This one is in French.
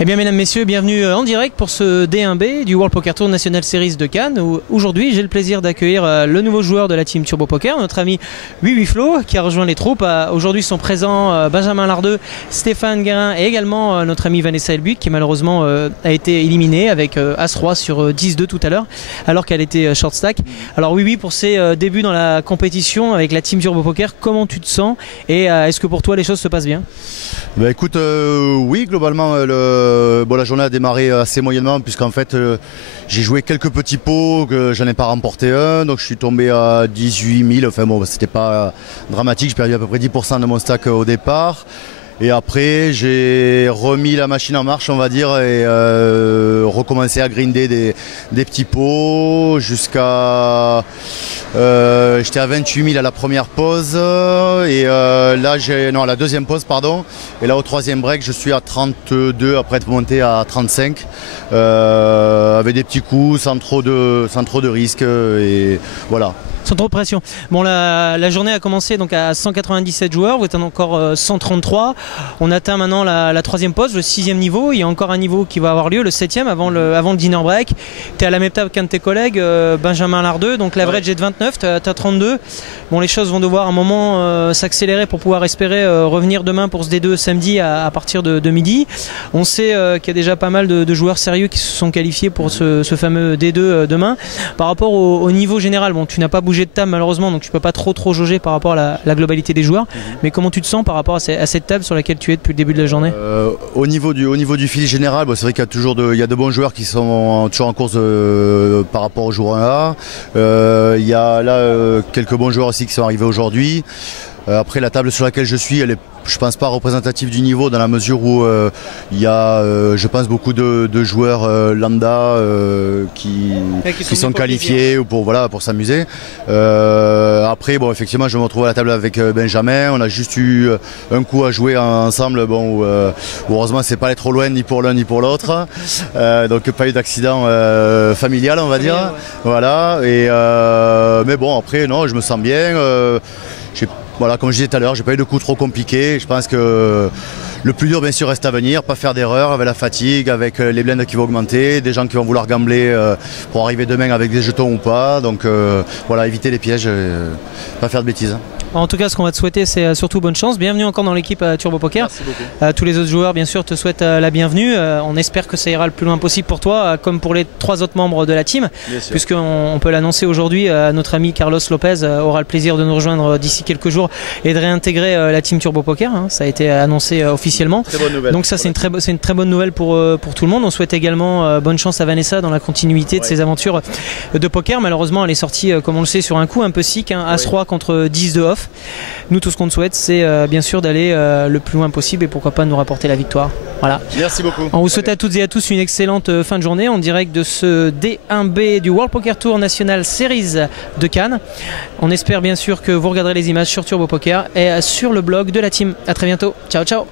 Eh bien mesdames, messieurs, bienvenue en direct pour ce D1B du World Poker Tour National Series de Cannes où aujourd'hui j'ai le plaisir d'accueillir le nouveau joueur de la team Turbo Poker, notre ami Flo qui a rejoint les troupes. Aujourd'hui sont présents Benjamin Lardeux, Stéphane Guérin et également notre ami Vanessa Elbuck qui malheureusement a été éliminée avec As-Roi sur 10-2 tout à l'heure alors qu'elle était short stack. Alors pour ces débuts dans la compétition avec la team Turbo Poker, comment tu te sens et est-ce que pour toi les choses se passent bien? Bah écoute, oui, globalement la journée a démarré assez moyennement puisqu'en fait j'ai joué quelques petits pots, que j'en ai pas remporté un, donc je suis tombé à 18 000, enfin bon c'était pas dramatique, j'ai perdu à peu près 10% de mon stack au départ. Et après j'ai remis la machine en marche on va dire et recommencé à grinder des petits pots jusqu'à... j'étais à 28 000 à la première pause et là à la deuxième pause pardon, et là au troisième break je suis à 32 après être monté à 35 avec des petits coups sans trop de risques et voilà. Sans trop de pression. Bon, la journée a commencé donc à 197 joueurs, vous êtes encore 133. On atteint maintenant la troisième pause, le 6e niveau. Il y a encore un niveau qui va avoir lieu, le 7e avant le dinner break. Tu es à la même table qu'un de tes collègues, Benjamin Lardeux, donc l'average est de 29, tu as 32. Bon, les choses vont devoir à un moment s'accélérer pour pouvoir espérer revenir demain pour ce D2 samedi à partir de midi. On sait qu'il y a déjà pas mal de joueurs sérieux qui se sont qualifiés pour ce fameux D2 demain. Par rapport au niveau général, bon, tu n'as pas bougé de table malheureusement, donc tu peux pas trop jauger par rapport à la globalité des joueurs. Mais comment tu te sens par rapport à cette table sur laquelle tu es depuis le début de la journée? Au niveau du fil général, c'est vrai qu'il y a de bons joueurs qui sont toujours en course par rapport au jour 1A. Il y a là quelques bons joueurs aussi qui sont arrivés aujourd'hui. Après la table sur laquelle je suis, elle est, je pense pas représentative du niveau dans la mesure où il y a je pense beaucoup de joueurs lambda qui sont qualifiés ou pour s'amuser. Après bon effectivement je me retrouve à la table avec Benjamin, on a juste eu un coup à jouer ensemble où heureusement c'est pas allé trop loin ni pour l'un ni pour l'autre, donc pas eu d'accident familial on va dire, ouais. Voilà et mais bon après non je me sens bien. Voilà, comme je disais tout à l'heure, j'ai pas eu de coups trop compliqués. Je pense que le plus dur bien sûr reste à venir, pas faire d'erreur avec la fatigue, avec les blindes qui vont augmenter, des gens qui vont vouloir gambler pour arriver demain avec des jetons ou pas. Donc voilà, éviter les pièges, pas faire de bêtises. En tout cas, ce qu'on va te souhaiter, c'est surtout bonne chance. Bienvenue encore dans l'équipe Turbo Poker. Merci beaucoup. Tous les autres joueurs, bien sûr, te souhaitent la bienvenue. On espère que ça ira le plus loin possible pour toi, comme pour les 3 autres membres de la team. Puisqu'on peut l'annoncer aujourd'hui, notre ami Carlos Lopez aura le plaisir de nous rejoindre d'ici quelques jours et de réintégrer la team Turbo Poker. Ça a été annoncé officiellement. Très bonne nouvelle. Donc ça, c'est une très bonne nouvelle pour tout le monde. On souhaite également bonne chance à Vanessa dans la continuité de ses aventures de poker. Malheureusement, elle est sortie, comme on le sait, sur un coup un peu sick, As-Roi contre 10 de off. Nous, tout ce qu'on te souhaite, c'est bien sûr d'aller le plus loin possible et pourquoi pas nous rapporter la victoire. Voilà. Merci beaucoup. On vous souhaite à toutes et à tous une excellente fin de journée en direct de ce D1B du World Poker Tour National Series de Cannes. On espère bien sûr que vous regarderez les images sur Turbo Poker et sur le blog de la team. À très bientôt. Ciao, ciao.